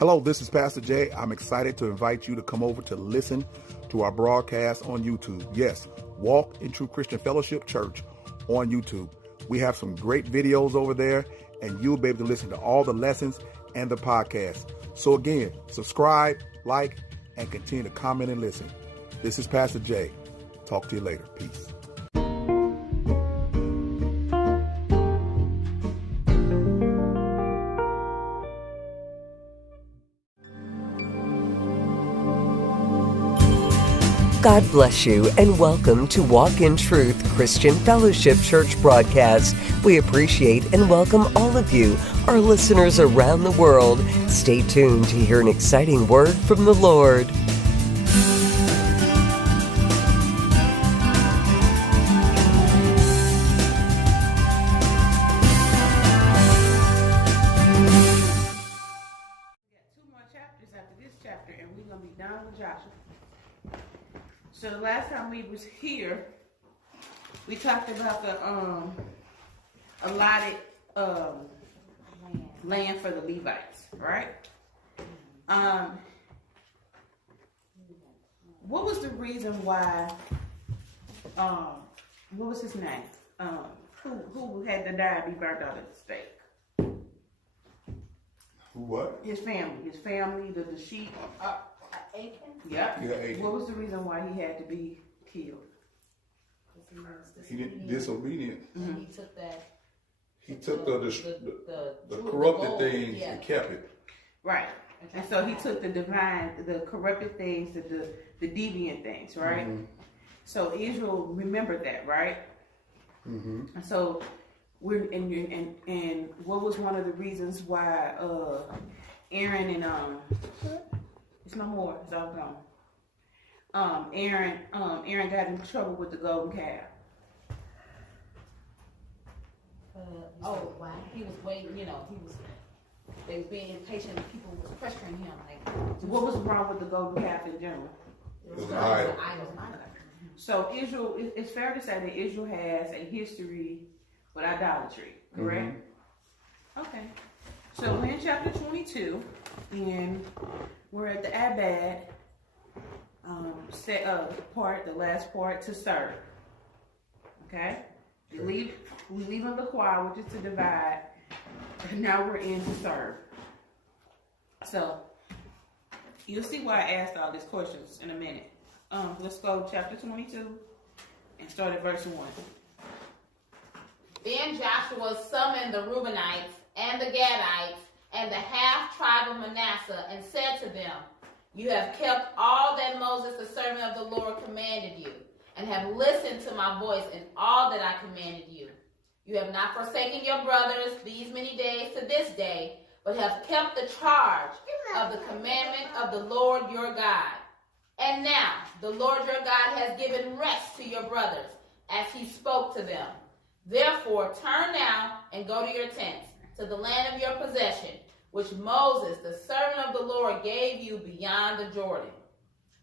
Hello, this is Pastor Jay. I'm excited to invite you to come over to listen to our broadcast on YouTube. Yes, Walk in True Christian Fellowship Church on YouTube. We have some great videos over there, and you'll be able to listen to all the lessons and the podcast. So again, subscribe, like, and continue to comment and listen. This is Pastor Jay. Talk to you later. Peace. God bless you and welcome to Walk in Truth Christian Fellowship Church broadcast. We appreciate and welcome all of you, our listeners around the world. Stay tuned to hear an exciting word from the Lord. So the last time we was here, we talked about the allotted land for the Levites, right? What was the reason why? What was his name? Who had to die and be burnt out at the stake? Who what? His family, the sheep. Achan? Yeah. Achan. What was the reason why he had to be killed? He did disobedient. Mm-hmm. He took that. He took the corrupted gold, things and kept it. Right. And so he took the corrupted things, the deviant things, right? Mm-hmm. So Israel remembered that, right? Mm-hmm. And so and what was one of the reasons why Aaron and it's no more, it's all gone. Aaron got in trouble with the golden calf. Wow. He was waiting, they was being impatient, people was pressuring him. What was wrong with the golden calf in general? It was an idol. So Israel, it's fair to say that Israel has a history with idolatry, correct? Mm-hmm. Okay. So we're in chapter 22, and we're at the Abad the last part, to serve. Okay? We leave on the choir, which is to divide, and now we're in to serve. So you'll see why I asked all these questions in a minute. Let's go chapter 22 and start at verse 1. Then Joshua summoned the Reubenites and the Gadites and the half tribe of Manasseh and said to them, "You have kept all that Moses the servant of the Lord commanded you, and have listened to my voice in all that I commanded you. You have not forsaken your brothers these many days to this day, but have kept the charge of the commandment of the Lord your God. And now the Lord your God has given rest to your brothers, as he spoke to them. Therefore turn now and go to your tents, to the land of your possession, which Moses, the servant of the Lord, gave you beyond the Jordan.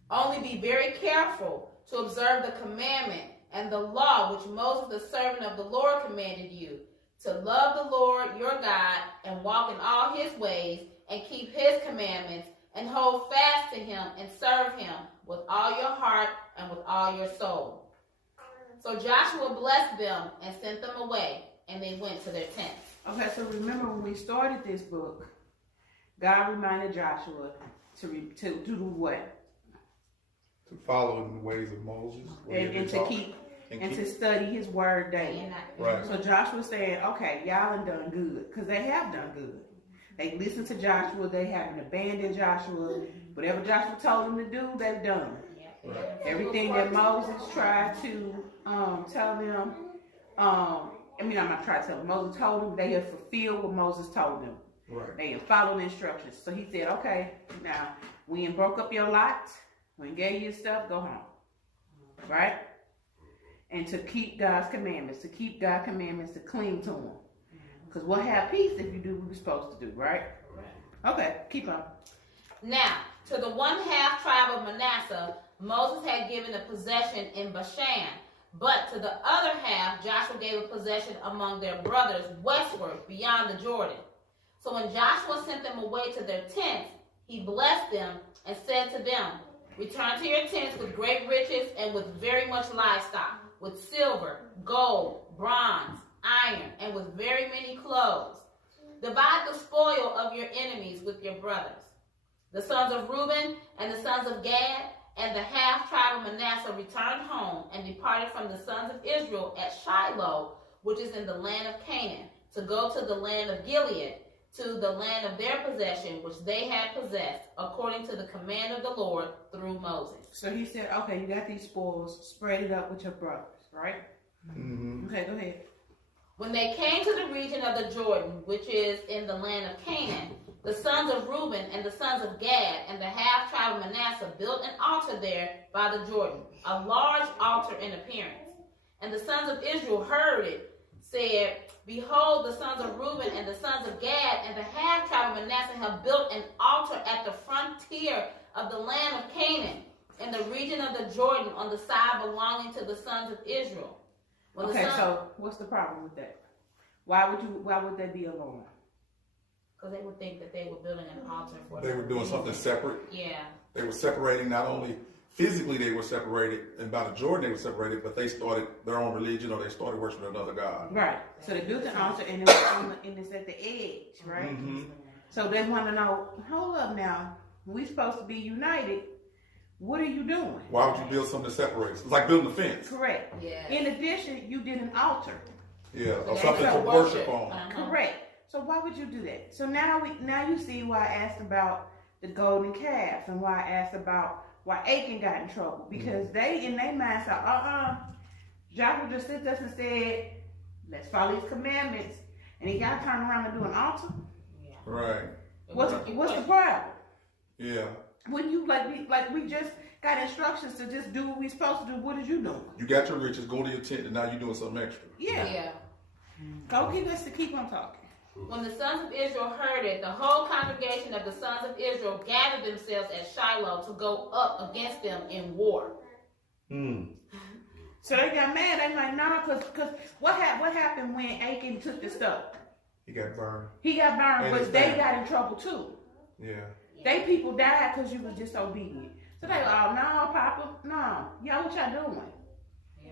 Only be very careful to observe the commandment and the law which Moses, the servant of the Lord, commanded you, to love the Lord your God and walk in all his ways and keep his commandments and hold fast to him and serve him with all your heart and with all your soul." So Joshua blessed them and sent them away, and they went to their tents. Okay, so remember when we started this book, God reminded Joshua to do what? To follow in the ways of Moses. And to keep and to study his word daily. Right. So Joshua said, okay, y'all done good, because they have done good. They listened to Joshua. They haven't abandoned Joshua. Whatever Joshua told them to do, they've done. Right. Everything that Moses tried to tell them, I'm not trying to tell them. Moses told them, they have fulfilled what Moses told them. Right. They have followed the instructions. So he said, okay, now, we ain't broke up your lots. We ain't gave you stuff, go home. Right? And to keep God's commandments, to cling to them. Because we'll have peace if you do what you're supposed to do, right? Okay, keep on. Now, to the one half tribe of Manasseh, Moses had given a possession in Bashan, but to the other half, Joshua gave a possession among their brothers westward beyond the Jordan. So when Joshua sent them away to their tents, He blessed them and said to them, return to your tents with great riches and with very much livestock, with silver, gold, bronze, iron, and with very many clothes. Divide the spoil of your enemies with your brothers. The sons of Reuben and the sons of Gad and the half tribe of Manasseh returned home and departed from the sons of Israel at Shiloh, which is in the land of Canaan, to go to the land of Gilead, to the land of their possession, which they had possessed, according to the command of the Lord through Moses. So he said, okay, you got these spoils, spread it up with your brothers, right? Mm-hmm. Okay, go ahead. When they came to the region of the Jordan, which is in the land of Canaan, the sons of Reuben and the sons of Gad and the half tribe of Manasseh built an altar there by the Jordan, a large altar in appearance. And the sons of Israel heard it, said, behold, the sons of Reuben and the sons of Gad and the half tribe of Manasseh have built an altar at the frontier of the land of Canaan, in the region of the Jordan, on the side belonging to the sons of Israel. So what's the problem with that? Why would they be alone? Because they would think that they were building an altar for They were doing something separate. Yeah. They were separating, not only physically they were separated, and by the Jordan they were separated, but they started their own religion, or they started worshiping another god. Right. So they built an altar, and it was and it's at the edge, right? Mm-hmm. So they want to know, hold up now, we supposed to be united. What are you doing? Why would you build something that separates? It's like building a fence. Correct. Yeah. In addition, you did an altar. Yeah, or something to worship on. Correct. So why would you do that? So now you see why I asked about the golden calf, and why I asked about why Achan got in trouble, because they in their mind said, Joshua just sent us and said, let's follow his commandments, and he got to turn around and do an altar. Yeah. Right. What's the problem? Yeah. When you we just got instructions to just do what we supposed to do, what did you do? You got your riches, go to your tent, and now you're doing something extra. Yeah. Go keep on talking. When the sons of Israel heard it, the whole congregation of the sons of Israel gathered themselves at Shiloh to go up against them in war. So they got mad. They like, no, because what happened when Achan took the stuff? He got burned. But they got in trouble too. Yeah. They people died because you was disobedient. So they no, Papa, no. Y'all, what y'all doing?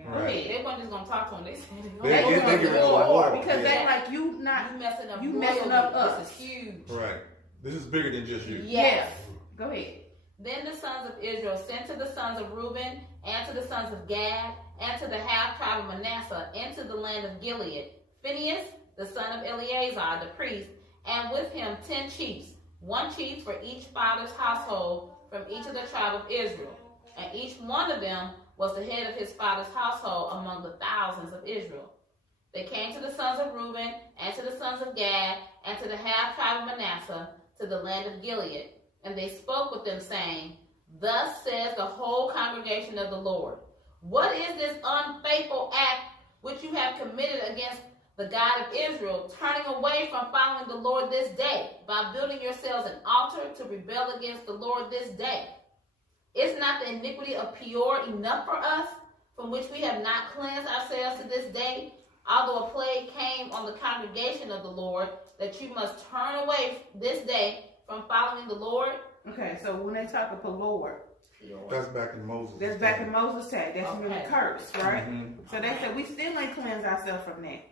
Right. They weren't just gonna talk to him. They said they get rid of war because they like you messing up us. This is huge. Right. This is bigger than just you. Yes. Go ahead. Then the sons of Israel sent to the sons of Reuben and to the sons of Gad and to the half tribe of Manasseh into the land of Gilead, Phinehas, the son of Eleazar, the priest, and with him 10 chiefs, one chief for each father's household from each of the tribe of Israel, and each one of them was the head of his father's household among the thousands of Israel. They came to the sons of Reuben and to the sons of Gad and to the half tribe of Manasseh to the land of Gilead, and they spoke with them, saying, thus says the whole congregation of the Lord, what is this unfaithful act which you have committed against the God of Israel, turning away from following the Lord this day, by building yourselves an altar to rebel against the Lord this day? Is not the iniquity of Peor enough for us, from which we have not cleansed ourselves to this day, although a plague came on the congregation of the Lord, that you must turn away this day from following the Lord? Okay, so when they talk about Lord, that's back in Moses. That's back in Moses' tag. That's in the curse, right? Mm-hmm. So they said we still ain't cleansed ourselves from that.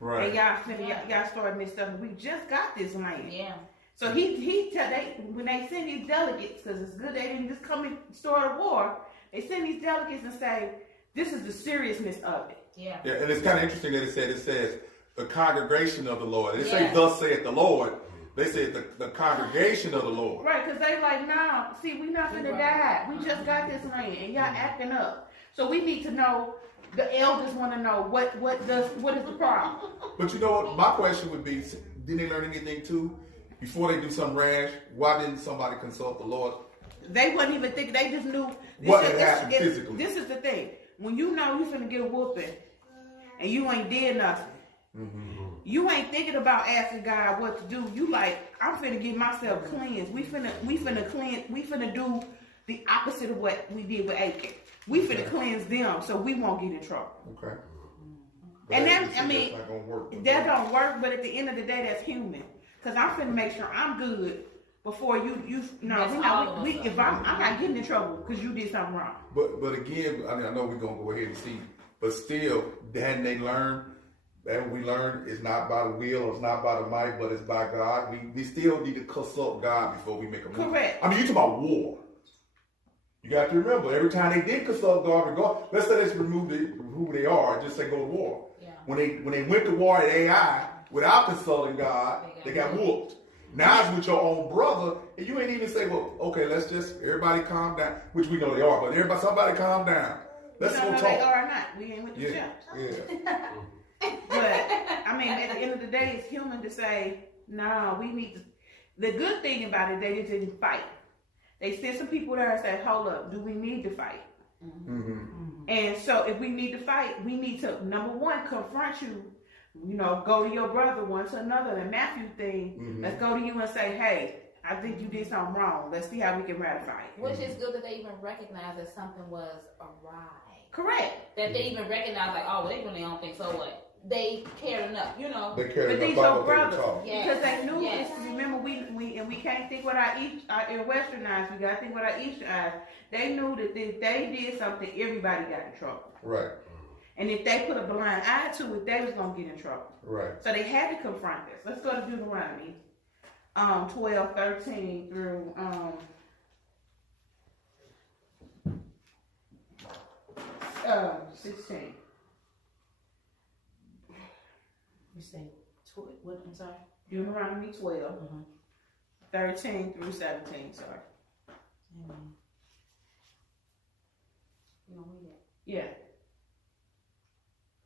Right. And y'all starting this stuff. We just got this land. Yeah. So when they send these delegates, because it's good they didn't just come and start a war. They send these delegates and say, this is the seriousness of it. Yeah. Yeah, and it's kind of interesting that it says the congregation of the Lord. They say, thus saith the Lord. They say the congregation of the Lord. Right, because they like, no, see, we not finna die. We just got this land, and y'all acting up. So we need to know. The elders want to know what is the problem. But you know what? My question would be: didn't they learn anything too? Before they do something rash, why didn't somebody consult the Lord? They wasn't even thinking. They just knew what had happened physically. This is the thing. When you know you finna get a whooping, and you ain't did nothing, you ain't thinking about asking God what to do. You like, I'm finna get myself cleansed. We finna cleanse. We finna do the opposite of what we did with Achan. We finna cleanse them so we won't get in trouble. Okay. And that, I mean, not gonna work, that don't work, but at the end of the day, that's human. Because I'm finna make sure I'm good before you no, That's we all not, of we us. if I'm not getting in trouble because you did something wrong. But again, I mean, I know we're gonna go ahead and see, but still, hadn't they learned that we learned it's not by the will, it's not by the might, but it's by God. We still need to consult God before we make a move. Correct. I mean, you talk about war. You got to remember, every time they did consult God, let's say they remove who they are, just say go to war. Yeah. When they went to war at AI without consulting God, they got whooped. Now it's with your own brother, and you ain't even say, well, okay, let's just everybody calm down, which we know they are, but somebody calm down. Let's We go don't know talk. they are or not. We ain't with the Yeah, church. yeah. But I mean, at the end of the day, it's human to say, no, we need to. The good thing about it, they just didn't fight. They sent some people there and said, hold up, do we need to fight? Mm-hmm. And so if we need to fight, we need to, number one, confront you. You know, go to your brother one to another. The Matthew thing, Mhm. let's go to you and say, hey, I think you did something wrong. Let's see how we can ratify it. Which is good that they even recognize that something was awry. Correct. That they even recognize, like, oh, well, they doing their own thing, so what? They cared enough, you know. They care But these about your what they were brothers, taught. Yes. because they knew Yes. this. Remember, we can't think with our in Western eyes. We gotta think with our Eastern eyes. They knew that if they did something, everybody got in trouble. Right, And if they put a blind eye to it, they was gonna get in trouble. right. So they had to confront this. Let's go to Deuteronomy 12:13 through 16. You say, what, I'm sorry? Deuteronomy 12, Mhm. 13 through 17, sorry. Amen. You know, we get Yeah.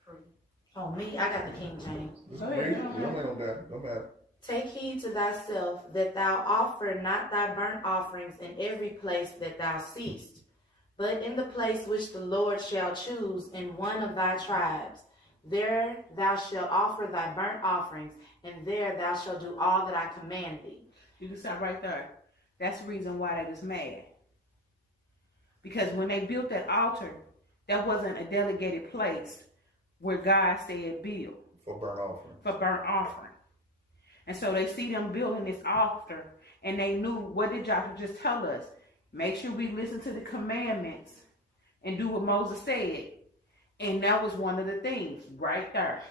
free. Oh, me? I got the King James. Go ahead. Don't matter. Take heed to thyself that thou offer not thy burnt offerings in every place that thou seest, but in the place which the Lord shall choose in one of thy tribes. There thou shalt offer thy burnt offerings, and there thou shalt do all that I command thee. You can stop right there. That's the reason why they was mad. Because when they built that altar, that wasn't a delegated place where God said build For burnt offering. for burnt offering. And so they see them building this altar, and they knew, what did Joshua just tell us? Make sure we listen to the commandments and do what Moses said. And that was one of the things right there.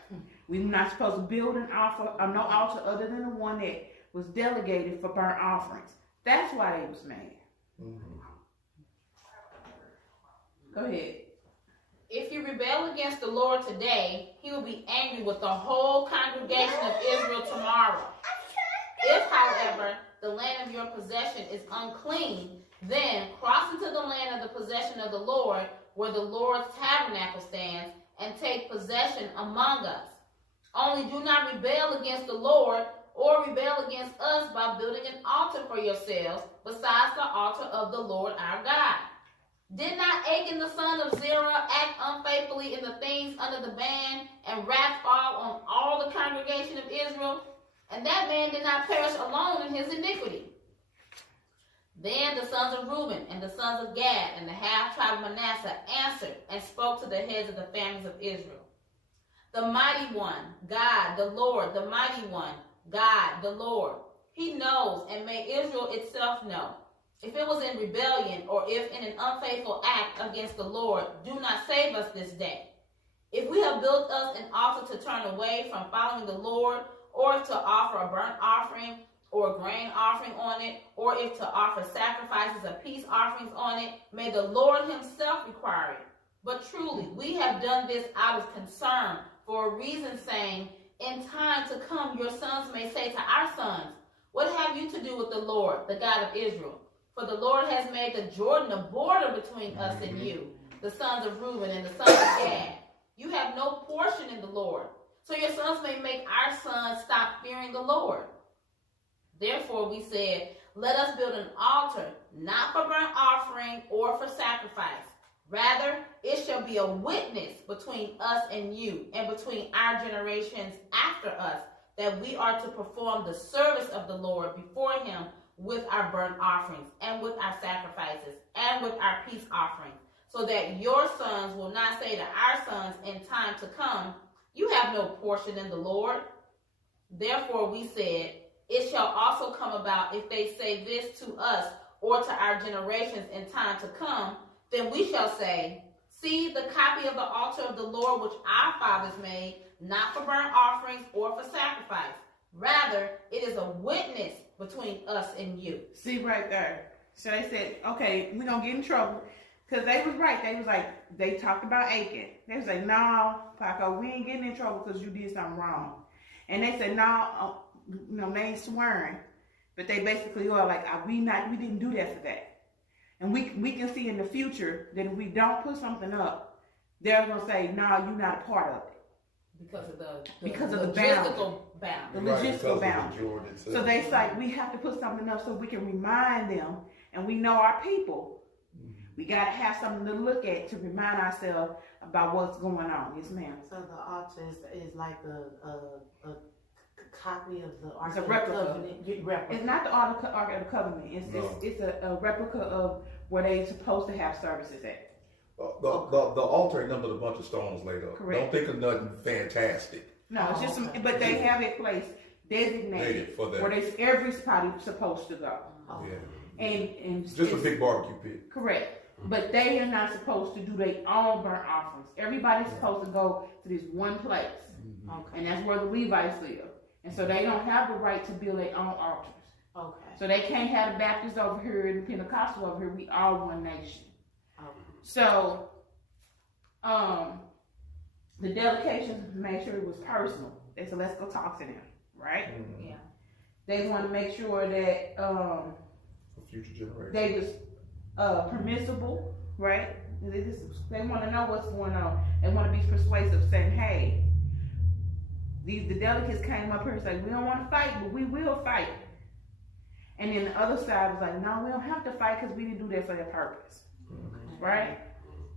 We're not supposed to build no altar other than the one that was delegated for burnt offerings. That's why they was mad. Mm-hmm. Go ahead. If you rebel against the Lord today, he will be angry with the whole congregation of Israel tomorrow. If, however, the land of your possession is unclean, then cross into the land of the possession of the Lord, where the Lord's tabernacle stands, and take possession among us. Only do not rebel against the Lord or rebel against us by building an altar for yourselves besides the altar of the Lord our God. Did not Achan the son of Zerah act unfaithfully in the things under the ban, and wrath fall on all the congregation of Israel? And that man did not perish alone in his iniquity. Then the sons of Reuben and the sons of Gad and the half tribe of Manasseh answered and spoke to the heads of the families of Israel. The mighty one, God, the Lord, the mighty one, God, the Lord. He knows, and may Israel itself know. If it was in rebellion, or if in an unfaithful act against the Lord, do not save us this day. If we have built us an altar to turn away from following the Lord, or if to offer a burnt offering or a grain offering on it, or if to offer sacrifices of peace offerings on it, may the Lord himself require it. But truly, we have done this out of concern, for a reason, saying, in time to come your sons may say to our sons, what have you to do with the Lord, the God of Israel? For the Lord has made the Jordan a border between us and you, the sons of Reuben and the sons of Gad. You have no portion in the Lord. So your sons may make our sons stop fearing the Lord. Therefore we said, let us build an altar, not for burnt offering or for sacrifice. Rather, it shall be a witness between us and you, and between our generations after us, that we are to perform the service of the Lord before him with our burnt offerings, and with our sacrifices, and with our peace offerings, so that your sons will not say to our sons in time to come, you have no portion in the Lord. Therefore we said, It shall also come about if they say this to us or to our generations in time to come, then we shall say, see the copy of the altar of the Lord which our fathers made, not for burnt offerings or for sacrifice. Rather, it is a witness between us and you. See right there. So they said, okay, we're going to get in trouble. Because they was right. They was like, they talked about Achan. They was like, no, Paco, we ain't getting in trouble because you did something wrong. And they said, no, they ain't swearing. But they basically are like, we didn't do that for that. And we can see in the future that if we don't put something up, they're going to say, no, you're not a part of it. Because of the logistical boundary. The logistical boundary. So they like, we have to put something up so we can remind them, and we know our people. We got to have something to look at to remind ourselves about what's going on. Yes, ma'am. So the altar is like a copy of the Ark It's a of the replica. Covenant. It's not the Ark of the Covenant. It's a replica of where they're supposed to have services at. The altar ain't nothing but a bunch of stones laid up. Correct. Don't think of nothing fantastic. No, it's just some, but they have a place designated for that. where everybody's supposed to go. Oh. Yeah. And Just a big barbecue pit. Correct. But they are not supposed to do their own burnt offerings. Everybody's supposed to go to this one place. Okay. And that's where the Levites live. And so they don't have the right to build their own altars. Okay. So they can't have the Baptists over here and the Pentecostal over here. We all one nation. Okay. So the delegations made sure it was personal. They said, let's go talk to them, right? Yeah. They want to make sure that For future generations. they was permissible, right? They want to know what's going on. They want to be persuasive, saying, hey, the delegates came up here and said, we don't want to fight, but we will fight. And then the other side was like, no, we don't have to fight because we didn't do that for that purpose, right?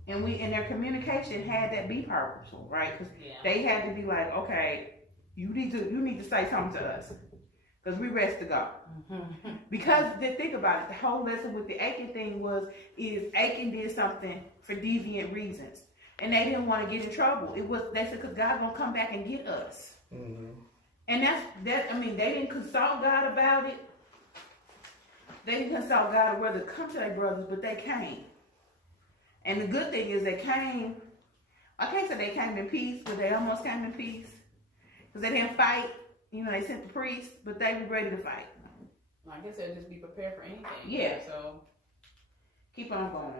And their communication had that be purposeful, right? Because they had to be like, okay, you need to say something to us because we rest to go. Because think about it, the whole lesson with the Achan thing is Achan did something for deviant reasons, and they didn't want to get in trouble. They said because God's gonna come back and get us. And that's I mean, they didn't consult God about it. They didn't consult God whether to come to their brothers, but they came. And the good thing is they came. I can't say they came in peace, but they almost came in peace because they didn't fight. They sent the priests, but they were ready to fight. I guess they'll just be prepared for anything. Yeah. So Keep on going.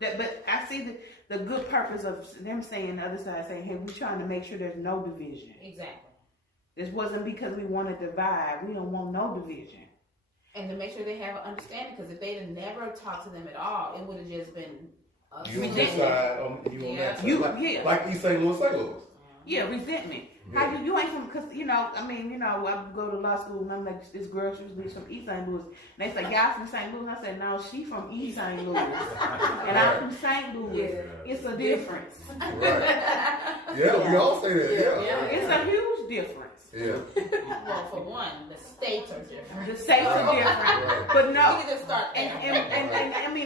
But I see the good purpose of them saying, the other side saying, hey, we're trying to make sure there's no division. exactly. This wasn't because we want to divide. We don't want no division. And to make sure they have an understanding, because if they'd have never talked to them at all, it would have just been You on this side, you on that side. Like East St. Louis, St. Louis. Yeah, resentment. Yeah. How you ain't from, because, I go to law school and I'm like, this girl, she was from East St. Louis. And they say, y'all from St. Louis? I said, no, she from East St. Louis. And I'm from St. Louis. Yeah. It's a difference. Right. Yeah, we all say that. Yeah. It's a huge difference. Yeah. Well, for one, the states are different. The states are different. But no. We can just start there.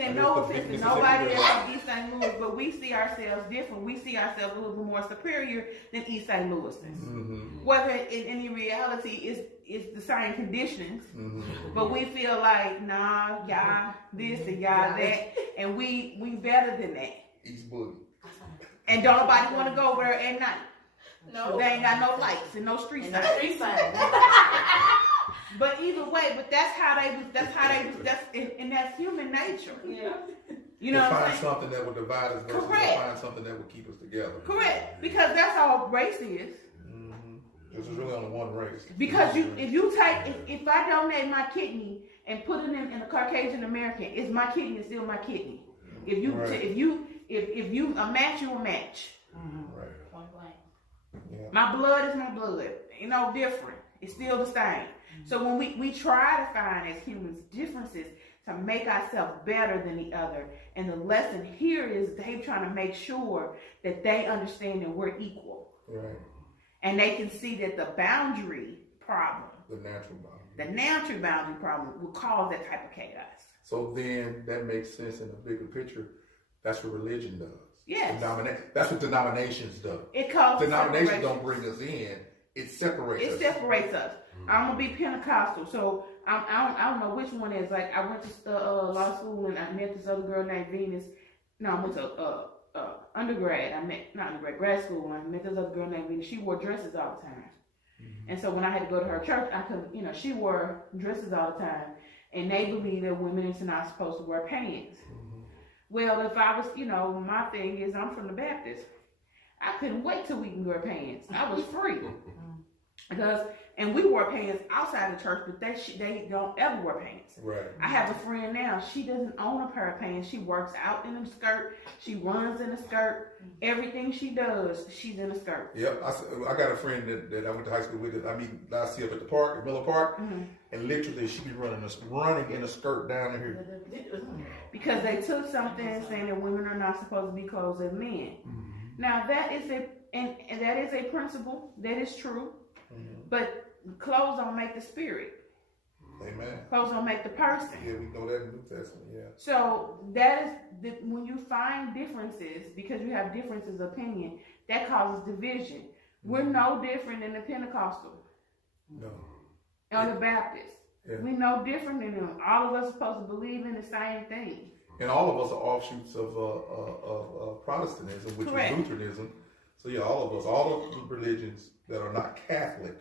And no offense to nobody else from East St. Louis, but we see ourselves different. We see ourselves a little bit more superior than East St. Louis. Mm-hmm. Whether in reality it's the same conditions, Mm-hmm. but we feel like, nah, y'all this and y'all that, and we better than that. East Boogie. And don't nobody want to go over there at night. No. They ain't got no lights and no street signs. Street signs. But either way, that's human nature. Yeah. You know to what I'm find saying? something that will divide us versus Correct. to find something that will keep us together. Correct. Because that's all race is. Mm-hmm. This is really only one race. Because if I donate my kidney and put it in a Caucasian American, it's my kidney, it's still my kidney. If you a match, you a match. Right. Point blank. Yeah. My blood is my blood. Different. It's still the same. So when we try to find as humans differences to make ourselves better than the other, and the lesson here is they trying to make sure that they understand that we're equal. Right. And they can see that the boundary problem, The natural boundary. the natural boundary problem will cause that type of chaos. So then that makes sense in the bigger picture. That's what religion does. Yes. That's what denominations do. It causes Denominations separation. don't bring us in. it separates us. It separates us. I'm gonna be Pentecostal, so I don't know which one is. Like I went to law school and I met this other girl named Venus. No, I went to undergrad. Grad school. And I met this other girl named Venus. She wore dresses all the time, and so when I had to go to her church, I couldn't. She wore dresses all the time, and they believe that women is not supposed to wear pants. Well, if I was, my thing is I'm from the Baptist. I couldn't wait till we can wear pants. I was free. And we wore pants outside the church, but they don't ever wear pants. Right. I have a friend now. She doesn't own a pair of pants. She works out in a skirt. She runs in a skirt. Everything she does, she's in a skirt. Yep. I got a friend that I went to high school with. I see up at the park, at Miller Park, and literally she be running in a skirt down here. Because they took something saying that women are not supposed to be clothed as men. Now that is a principle that is true. But clothes don't make the spirit. Amen. Clothes don't make the person. Yeah, we know that in the New Testament, yeah. So that is when you find differences, because you have differences of opinion, that causes division. We're no different than the Pentecostal. No. Or the Baptist. Yeah. We're no different than them. All of us are supposed to believe in the same thing. And all of us are offshoots of Protestantism, which Correct. is Lutheranism. So yeah, all of us, all of the religions that are not Catholic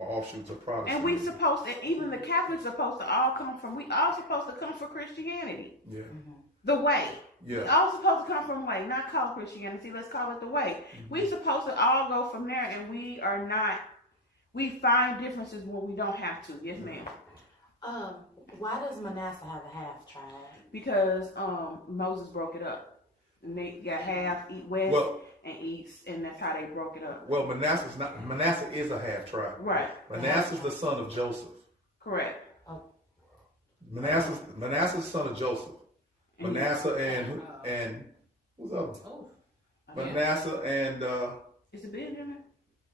are offshoots of Protestantism. And even the Catholics are supposed to all come from, we all supposed to come from Christianity. Yeah. The way. Yeah. We all supposed to come from way, not call it Christianity, let's call it the way. We supposed to all go from there, and we are not, we find differences when we don't have to. Yes, ma'am. Why does Manasseh have a half tribe? Because Moses broke it up. And they got half west and east, and that's how they broke it up. Well, Manasseh is a half tribe. Right. Manasseh is the son of Joseph. Correct. Manasseh's the son of Joseph. Manasseh and who's up? Oh. Manasseh and Is it Benjamin?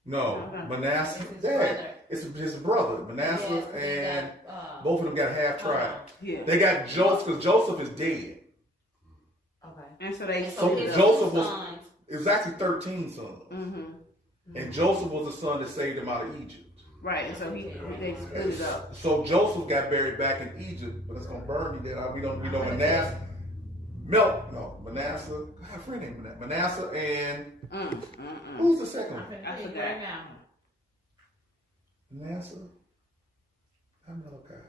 no, Manasseh. It's his brother. It's his brother. Manasseh and both of them got a half tribe. Yeah. They got Joseph because Joseph is dead. Okay. And so they So his Joseph was. sons. It was actually 13 sons, and Joseph was the son that saved him out of Egypt. right, and so they split it up. So Joseph got buried back in Egypt, but it's gonna burn me dead. We know Manasseh. Manasseh. God, a friend named Manasseh and who's the second one? I Okay, forgot. right now. Manasseh. I'm Malachi.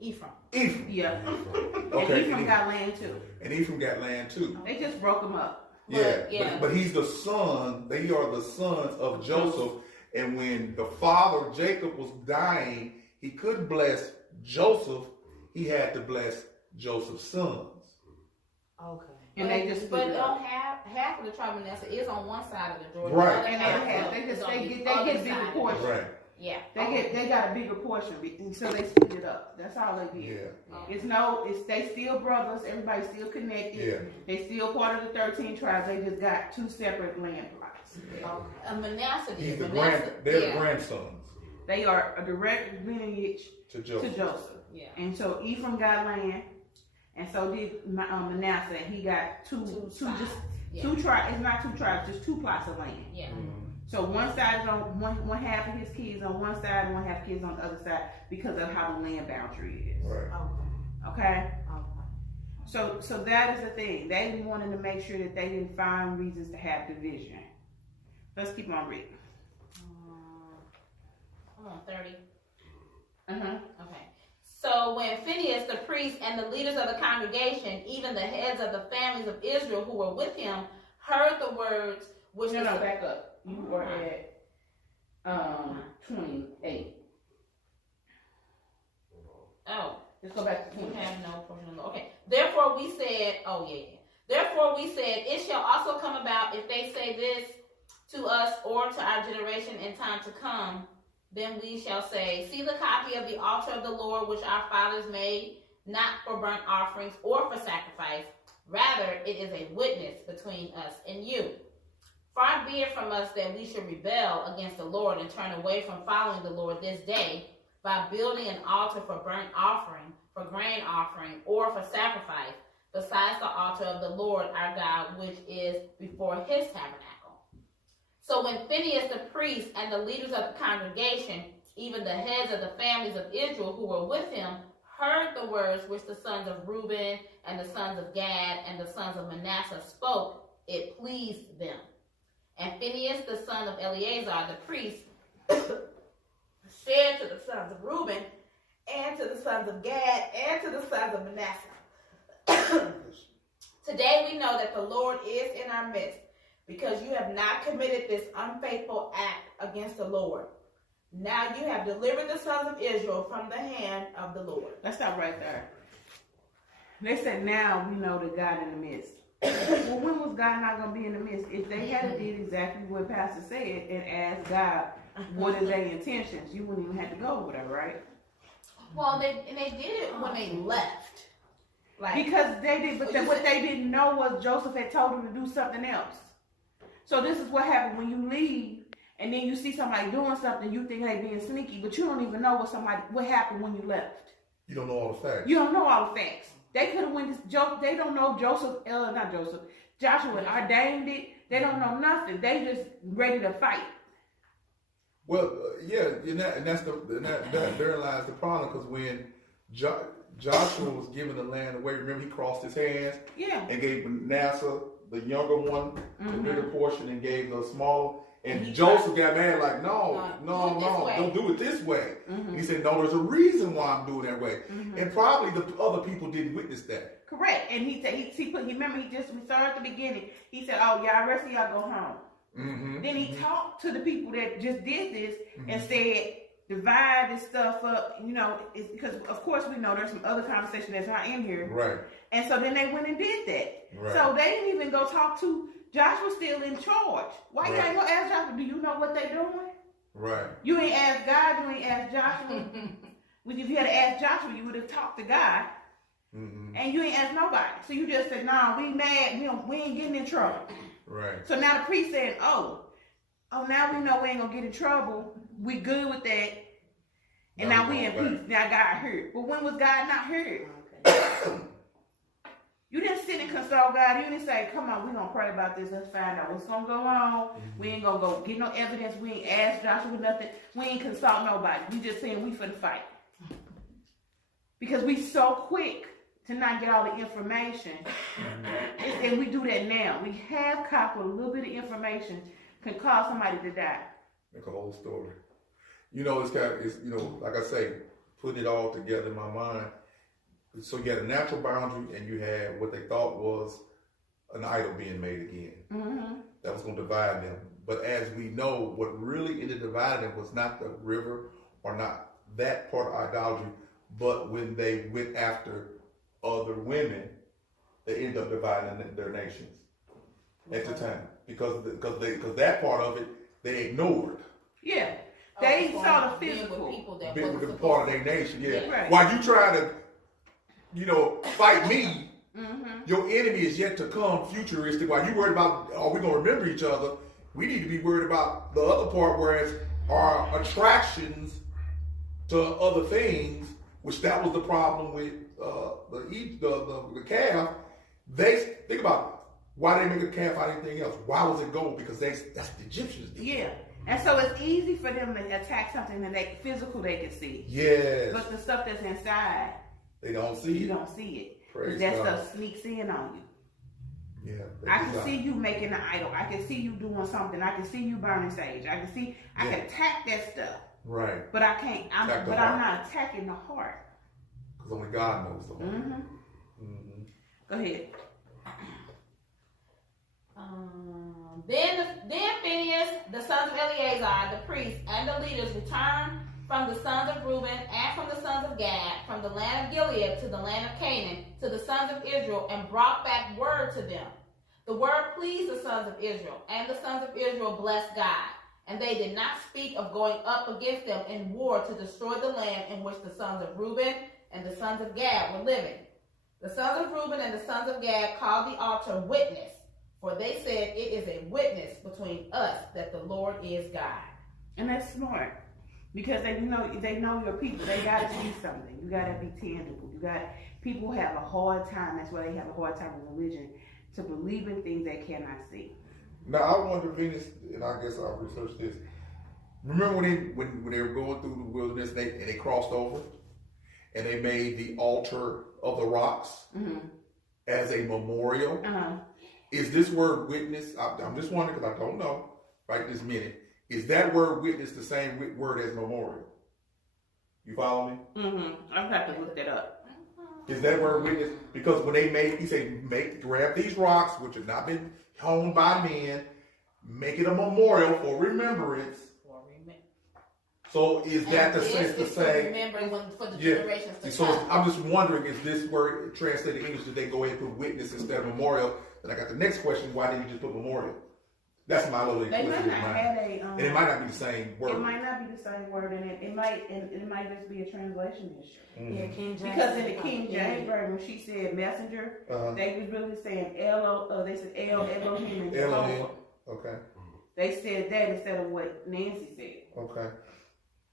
Ephraim. Yeah. Okay. And Ephraim got land too. And Ephraim got land too. They just broke them up. But he's the son. They are the sons of Joseph. And when the father Jacob was dying, he couldn't bless Joseph. He had to bless Joseph's sons. Okay. And they just split it up. half of the tribe of Manasseh is on one side of the Jordan. Right. The other And half they is on the get other bigger side. portion. Right. Yeah. They got a bigger portion, and so they split it up. That's all they did. Yeah. They still brothers. Everybody's still connected. Yeah. They still part of the 13 tribes. They just got two separate land plots. Manasseh He's did. they're the grandsons They are a direct lineage to Joseph. to Joseph. Yeah. And so Ephraim got land, and so did Manasseh. And he got two tribes. It's not two tribes, just two plots of land. Yeah. So one side is on one half of his kids on one side, and one half kids on the other side because of how the land boundary is. Right. Okay. So that is the thing. They wanted to make sure that they didn't find reasons to have division. Let's keep on reading. I'm on 30. Okay. So when Phinehas the priest and the leaders of the congregation, even the heads of the families of Israel who were with him, heard the words which No, back up. You were at 28. Oh. Let's go back to You 20. have no portion of the law. Okay. Therefore we said, Therefore we said, it shall also come about if they say this to us or to our generation in time to come, then we shall say, see the copy of the altar of the Lord which our fathers made, not for burnt offerings or for sacrifice. Rather, it is a witness between us and you. Far be it from us that we should rebel against the Lord and turn away from following the Lord this day by building an altar for burnt offering, for grain offering, or for sacrifice, besides the altar of the Lord our God, which is before his tabernacle. So when Phinehas the priest and the leaders of the congregation, even the heads of the families of Israel who were with him, heard the words which the sons of Reuben and the sons of Gad and the sons of Manasseh spoke, it pleased them. And Phinehas the son of Eleazar the priest said to the sons of Reuben and to the sons of Gad and to the sons of Manasseh, today we know that the Lord is in our midst, because you have not committed this unfaithful act against the Lord. Now you have delivered the sons of Israel from the hand of the Lord. Let's stop right there. They said, now we know that God in the midst. Well, when was God not going to be in the midst? If they had did exactly what Pastor said and asked God, what are their intentions, you wouldn't even have to go with her, right? Well, they did it when they left. Like, because they did, but what they didn't know was Joseph had told them to do something else. So this is what happened when you leave. And then you see somebody doing something, you think they being sneaky, but you don't even know what happened when you left. You don't know all the facts. You don't know all the facts. They could have went to they don't know Joshua ordained it. They don't know nothing. They just ready to fight. Well, yeah, and that's therein lies the problem, because when Joshua was giving the land away, remember he crossed his hands, and gave Manasseh, the younger one, the bigger portion, and gave the smaller. And Joseph got mad, like, no, don't do it this way. And he said, no, there's a reason why I'm doing that way. And probably the other people didn't witness that. Correct. And he said, we started at the beginning. He said, oh, y'all, rest of y'all go home. Then he talked to the people that just did this and said, divide this stuff up, because of course we know there's some other conversation that's not in here. Right. And so then they went and did that. Right. So they didn't even go talk to Joshua's still in charge. Why you ain't gonna ask Joshua? Do you know what they doing? Right. You ain't asked God. You ain't asked Joshua. If you had asked Joshua, you would have talked to God. And you ain't asked nobody. So you just said, "Nah, we mad. We ain't getting in trouble." Right. So now the priest saying, "Oh, now we know we ain't gonna get in trouble. We good with that, and now we in peace. Now God heard." But when was God not heard? Okay. You didn't sit and consult God. You didn't say, come on, we're going to pray about this. Let's find out what's going to go on. We ain't going to go get no evidence. We ain't ask Joshua nothing. We ain't consult nobody. We just saying we for the fight. Because we so quick to not get all the information. And we do that now. We have caught with a little bit of information can cause somebody to die. Make a whole story. It's like I say, putting it all together in my mind. So you had a natural boundary, and you had what they thought was an idol being made again. That was going to divide them. But as we know, what really ended dividing them was not the river or not that part of idolatry, but when they went after other women, they ended up dividing their nations at the time, because that part of it they ignored. Yeah, they saw the physical. With the part of their nation. Yeah, right. While you trying to fight me, your enemy is yet to come, futuristic. While you worried about, are we going to remember each other? We need to be worried about the other part, whereas our attractions to other things, which that was the problem with the calf. They think about it. Why did they make a calf out of anything else? Why was it gold? Because that's the Egyptians did. Yeah. And so it's easy for them to attack something that they can see. Yes. But the stuff that's inside, they don't see it. You don't see it. Praise that God. Stuff sneaks in on you. Yeah. I can see you making an idol. I can see you doing something. I can see you burning sage. I can attack that stuff. Right. But I can't. I'm not attacking the heart. Because only God knows the heart. Go ahead. Then Phinehas, the sons of Eleazar, the priest, and the leaders returned from the sons of Reuben and from the sons of Gad, from the land of Gilead to the land of Canaan, to the sons of Israel, and brought back word to them. The word pleased the sons of Israel, and the sons of Israel blessed God. And they did not speak of going up against them in war to destroy the land in which the sons of Reuben and the sons of Gad were living. The sons of Reuben and the sons of Gad called the altar witness, for they said, it is a witness between us that the Lord is God. And that's smart. Because they know your people. They got to see something. You got to be tangible. People have a hard time. That's why they have a hard time with religion, to believe in things they cannot see. Now I wonder, Venus, and I guess I'll research this. Remember when they were going through the wilderness, and they crossed over, and they made the altar of the rocks as a memorial. Is this word witness? I'm just wondering because I don't know right this minute. Is that word witness the same word as memorial? You follow me? I'll have to look that up. Is that word witness? Because when they made, he said, grab these rocks which have not been honed by men, make it a memorial for remembrance. So is that the sense to say? For the generations to so come. I'm just wondering, is this word translated in English? Did they go ahead and put witness instead of memorial? And I got the next question: why didn't you just put memorial? That's my little They might not have a. and it might not be the same word. It might not be the same word, and it might just be a translation issue. Yeah, King James. Because in the King James version, when she said messenger, they was really saying they said Elohim and Elohim. Jehovah. Okay. They said that instead of what Nancy said. Okay.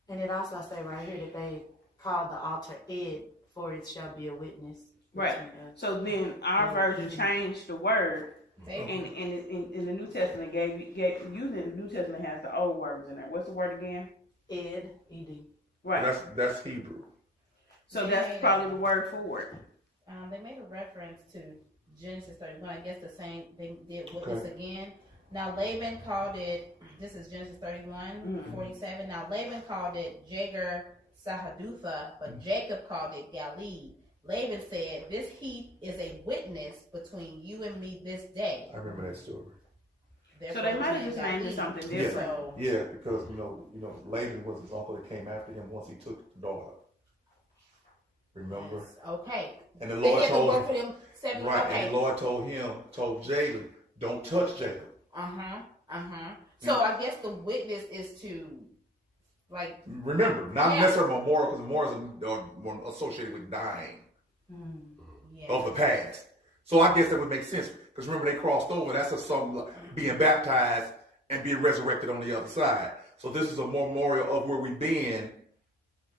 And it also say right here that they called the altar Ed, for it shall be a witness. Right. So then our version changed the word, and in the New Testament using the New Testament has the old words in there. What's the word again? Ed, E-D. Right. That's Hebrew. So that's probably the word for it. They made a reference to Genesis 31. I guess the same thing did with this again. Now Laban called it, this is Genesis 31, 47. Now Laban called it Jagar Sahadutha, but Jacob called it Galeed. Laban said, this heap is a witness between you and me this day. I remember that story. So they might have just named it something different. Yeah, because you know, Laban was his uncle that came after him once he took the daughter. Remember? Yes. Okay. And the Lord told him. And the Lord told Jacob, don't touch Jacob. So I guess the witness is to, like, remember, not necessarily memorial, because memorials are associated with dying of the past. So I guess that would make sense, because remember they crossed over. That's something like being baptized and being resurrected on the other side. So this is a memorial of where we've been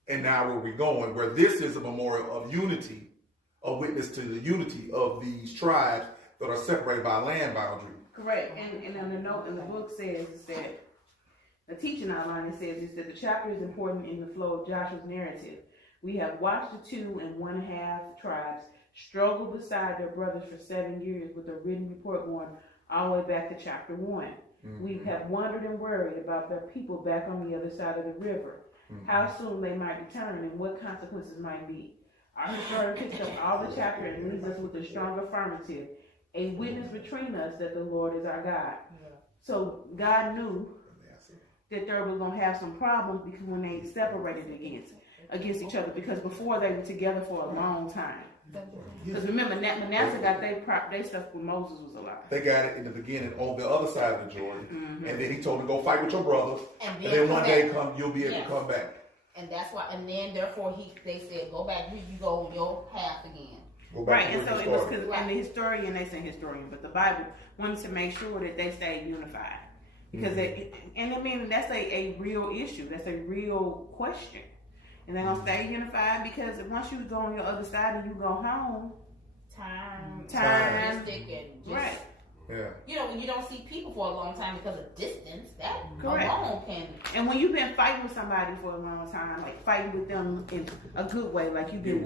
and now where we're going. Where this is a memorial of unity, a witness to the unity of these tribes that are separated by a land boundary. Correct. And on the note in the book says is that the teaching outline it says is that the chapter is important in the flow of Joshua's narrative. We have watched the 2 1/2 tribes struggle beside their brothers for 7 years with a written report going all the way back to chapter 1. We have wondered and worried about their people back on the other side of the river, how soon they might return and what consequences might be. Our historian picks up all the chapter and leaves us with a strong affirmative, a witness between us that the Lord is our God. So God knew that they were going to have some problems because when they separated against each other, because before they were together for a long time. Because remember, Manasseh got their stuff when Moses was alive. They got it in the beginning on the other side of the Jordan, and then he told them go fight with your brothers, and then one day you'll be able to come back. And that's why, and then therefore they said go back, you go on your path again. Right, and so it was because, and the historian, they say historian, but the Bible wanted to make sure that they stayed unified. Because and I mean, that's a real issue. That's a real question. And they're going to stay unified because once you go on your other side and you go home, time. Right. Yeah. You know, when you don't see people for a long time because of distance, that Correct. Alone can. And when you've been fighting with somebody for a long time, like fighting with them in a good way, like you've been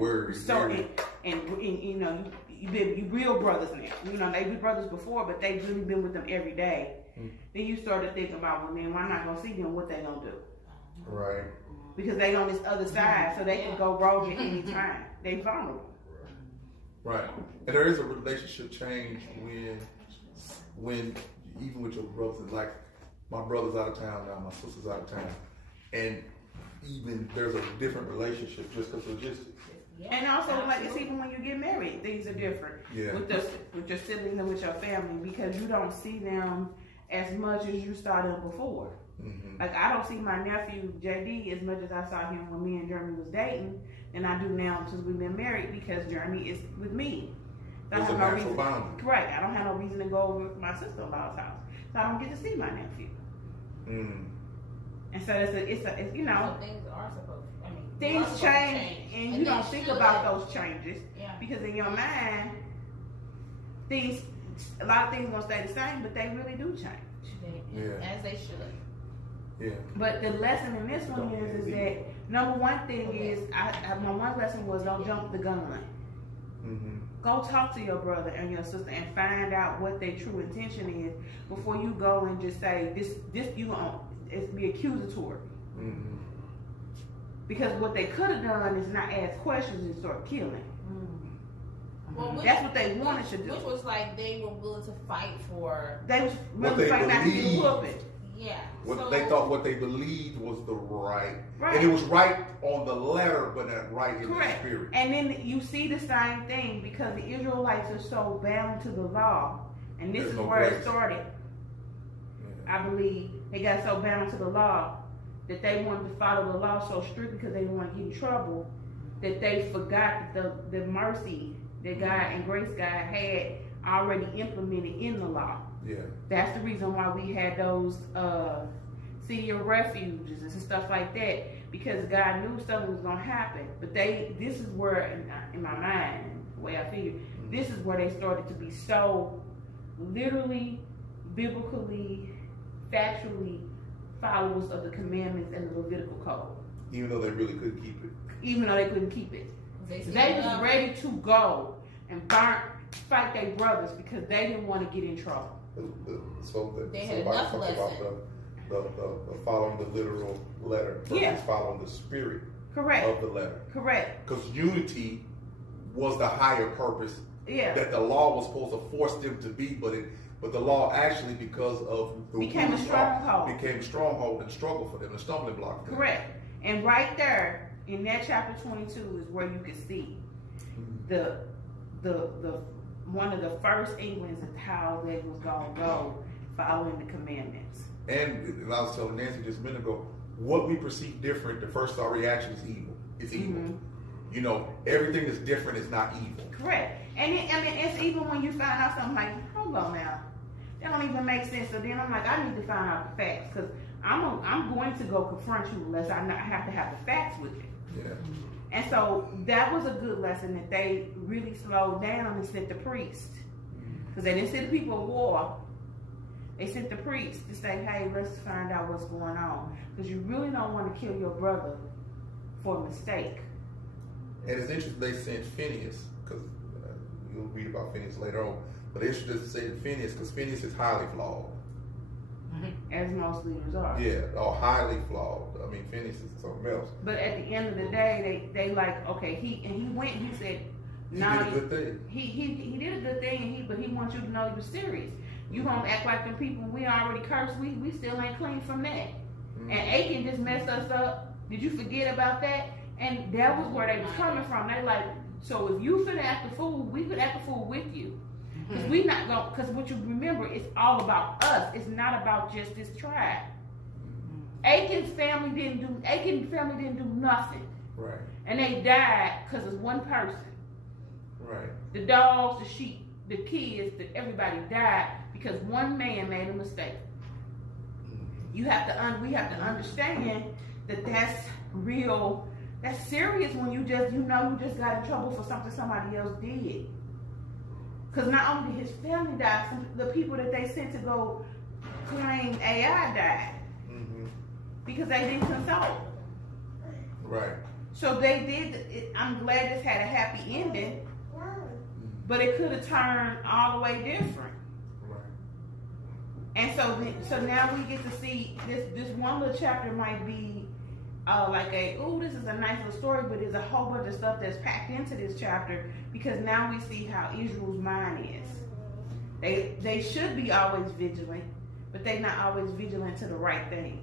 and you know, you real brothers now. You know, they be brothers before, but they've really been with them every day. Then you start to think about, well, man, why not gonna see them? What they gonna do? Right. Because they on this other side, so they can go rogue at any time. They vulnerable. Right. And there is a relationship change when even with your brothers, like my brother's out of town now, my sister's out of town, and even there's a different relationship just because of logistics. Yeah, and also, like it's even when you get married, things are different. Yeah. With your siblings and with your family, because you don't see them as much as you saw them before. Like I don't see my nephew JD as much as I saw him when me and Jeremy was dating, and I do now since we've been married because Jeremy is with me. So There's a natural boundary. Correct. I don't have no reason to go over to my sister-in-law's house, so I don't get to see my nephew. And so it's you know. So things are supposed to. I mean, Things change, and you don't think about those changes Yeah. because in your mind, things a lot of things gonna stay the same, but they really do change. As they should. Yeah. But the lesson in this one is that number one thing is my one lesson was don't jump the gun. Mm-hmm. Go talk to your brother and your sister and find out what their true intention is before you go and just say this you gonna be accusatory. Mm-hmm. Because what they could have done is not ask questions and start killing. Well, That's what they wanted to do. Which was like they were willing to fight for. They was What really they fighting not to get believed. whooping. Yeah. What they thought, what they believed was the right. Right. And it was right on the letter, but not right in Correct. the spirit. And then you see the same thing because the Israelites are so bound to the law, and this There's is no where it grace. started. I believe they got so bound to the law that they wanted to follow the law so strict because they didn't want to get in trouble that they forgot that the mercy that God and grace God had already implemented in the law. Yeah. That's the reason why we had those city of refuges and stuff like that, because God knew something was gonna happen. But this is where, in my mind, the way I figure, this is where they started to be so literally, biblically, factually followers of the commandments and the Levitical code, Even though they really couldn't keep it. even though they couldn't keep it. They They was ready to go and fight their brothers because they didn't want to get in trouble. They had enough talk lesson. about the following the literal letter versus Yeah. following the spirit Correct. of the letter. Correct. Because unity was the higher purpose Yeah. that the law was supposed to force them to be, but the law actually, because of the Became a rules of law, stronghold. became a stronghold and struggle for them, a stumbling block for them. Correct. And right there in that chapter 22 is where you can see the one of the first inklings of how they was gonna go following the commandments. And I was telling Nancy just a minute ago, what we perceive different, the first thought reaction is evil. It's evil. Mhm. You know, everything that's different is not evil. Correct. And it's even when you find out something like, hold on now, that don't even make sense. So then I'm like, I need to find out the facts because I'm going to go confront you unless I have to have the facts with you. Yeah. And so that was a good lesson that they really slowed down and sent the priest. Because they didn't send the people of war. They sent the priest to say, hey, let's find out what's going on. Because you really don't want to kill your brother for a mistake. And it's interesting they sent Phineas, because you'll read about Phineas later on, but it's interesting to say Phineas, because Phineas is highly flawed. As most leaders are. Yeah, or highly flawed. I mean, Phineas is something else. But at the end of the day, they like, okay, he went and he said, He no, did a good thing. he did a good thing, but he wants you to know he was serious. You gonna act like them people we already cursed, we still ain't clean from that. And Achan just messed us up. Did you forget about that? And that was where they was coming from. They like, so if you finna act a fool, we could act a fool with you. Because we not going, because what you remember, it's all about us. It's not about just this tribe. Achan's family didn't do nothing. Right. And they died because of one person. Right. The dogs, the sheep, the kids, everybody died because one man made a mistake. We have to understand that that's real. That's serious when you just got in trouble for something somebody else did. Because not only did his family die, the people that they sent to go claim AI died because they didn't consult. Right. So they did. I'm glad this had a happy ending, but it could have turned all the way different. Right. And so now we get to see this one little chapter might be like this is a nice little story, but there's a whole bunch of stuff that's packed into this chapter because now we see how Israel's mind is. They should be always vigilant, but they're not always vigilant to the right things.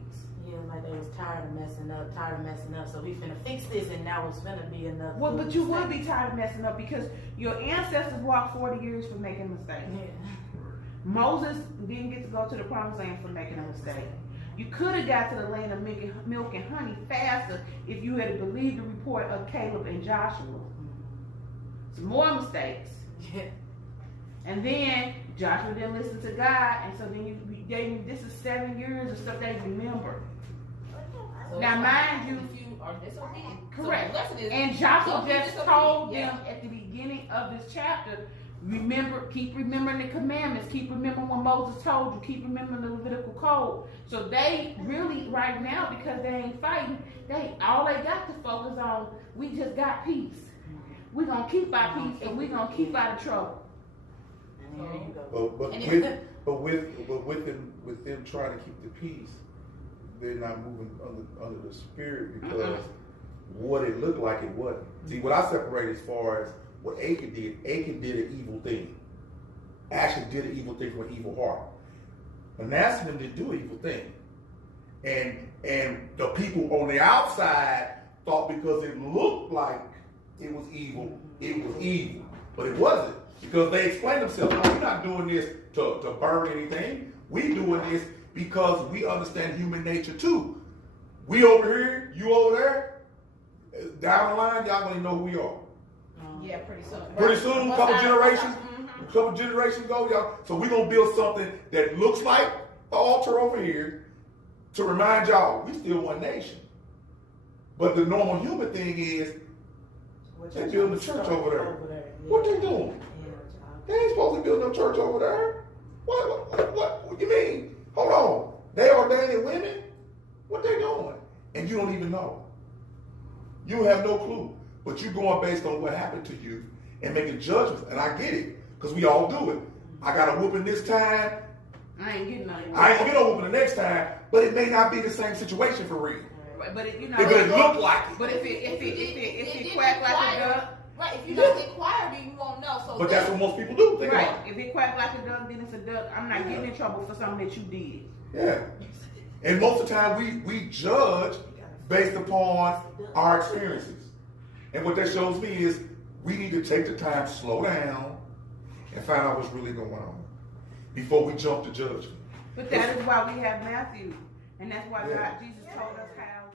Yeah, like they was tired of messing up, so we finna fix this and now it's finna be another. Well, but you would be tired of messing up because your ancestors walked 40 years for making mistakes. Yeah. Moses didn't get to go to the promised land for making a mistake. You could have got to the land of milk and honey faster if you had believed the report of Caleb and Joshua. Some more mistakes. Yeah. And then Joshua didn't listen to God, and so then this is 7 years of stuff they remember. So Now, mind you, if you are disobedient. correct. So the lesson is, And Joshua don't be just disobedient. told Yeah. them at the beginning of this chapter, Keep remembering the commandments. Keep remembering what Moses told you. Keep remembering the Levitical code. So they really, right now, because they ain't fighting, all they got to focus on, we just got peace. We're going to keep our peace, and we're going to keep out of trouble. But with them trying to keep the peace, they're not moving under the spirit, because what it looked like, it wasn't. See, what I separate as far as what Achan did an evil thing. Actually did an evil thing from an evil heart. Manasseh and them didn't do an evil thing. And the people on the outside thought because it looked like it was evil, but it wasn't. Because they explained themselves, no, we're not doing this to burn anything. We're doing this because we understand human nature too. We over here, you over there. Down the line, y'all gonna know who we are. Yeah, pretty soon. Pretty soon, a couple generations go, y'all. So we're gonna build something that looks like the altar over here to remind y'all we still one nation. But the normal human thing is they building a church over there. What they doing? They ain't supposed to build no church over there. What you mean? Hold on. They ordaining women? What they doing? And you don't even know. You have no clue. But you're going based on what happened to you and making judgments. And I get it, because we all do it. I got a whooping this time. I ain't getting nothing. I ain't gonna get no whooping the next time. But it may not be the same situation for real. But it, it look like it. But if it quack like a duck. Right, if you don't get quiet, you won't know. So but that's what most people do. Think right. about it. If it quack like a duck, then it's a duck. I'm not getting in trouble for something that you did. Yeah. And most of the time we judge based upon our experiences. And what that shows me is we need to take the time, slow down, and find out what's really going on before we jump to judgment. But that is why we have Matthew. And that's why Jesus told us how to.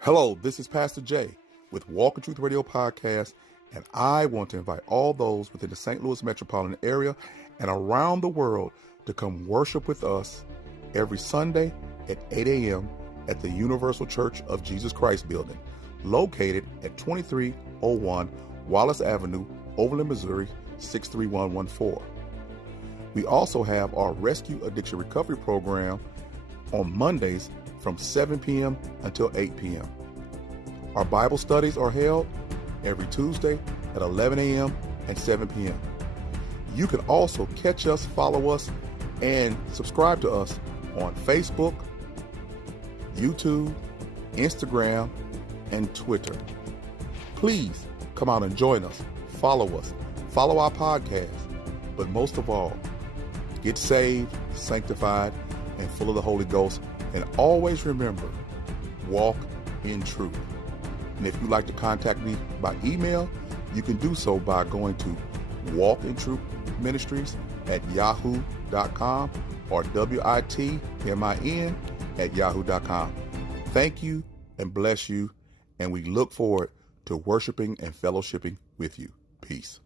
Hello, this is Pastor Jay with Walk in Truth Radio Podcast, and I want to invite all those within the St. Louis metropolitan area and around the world to come worship with us every Sunday at 8 a.m. at the Universal Church of Jesus Christ building, located at 2301 Wallace Avenue, Overland, Missouri, 63114. We also have our Rescue Addiction Recovery Program on Mondays from 7 p.m. until 8 p.m. Our Bible studies are held every Tuesday at 11 a.m. and 7 p.m. You can also catch us, follow us, and subscribe to us on Facebook, YouTube, Instagram, and Twitter. Please come out and join us. Follow our podcast, but most of all, get saved, sanctified, and full of the Holy Ghost. And always remember, walk in truth. And if you'd like to contact me by email, you can do so by going to walkintruthministries@yahoo.com or WITMIN@yahoo.com. Thank you and bless you, and we look forward to worshiping and fellowshipping with you. Peace.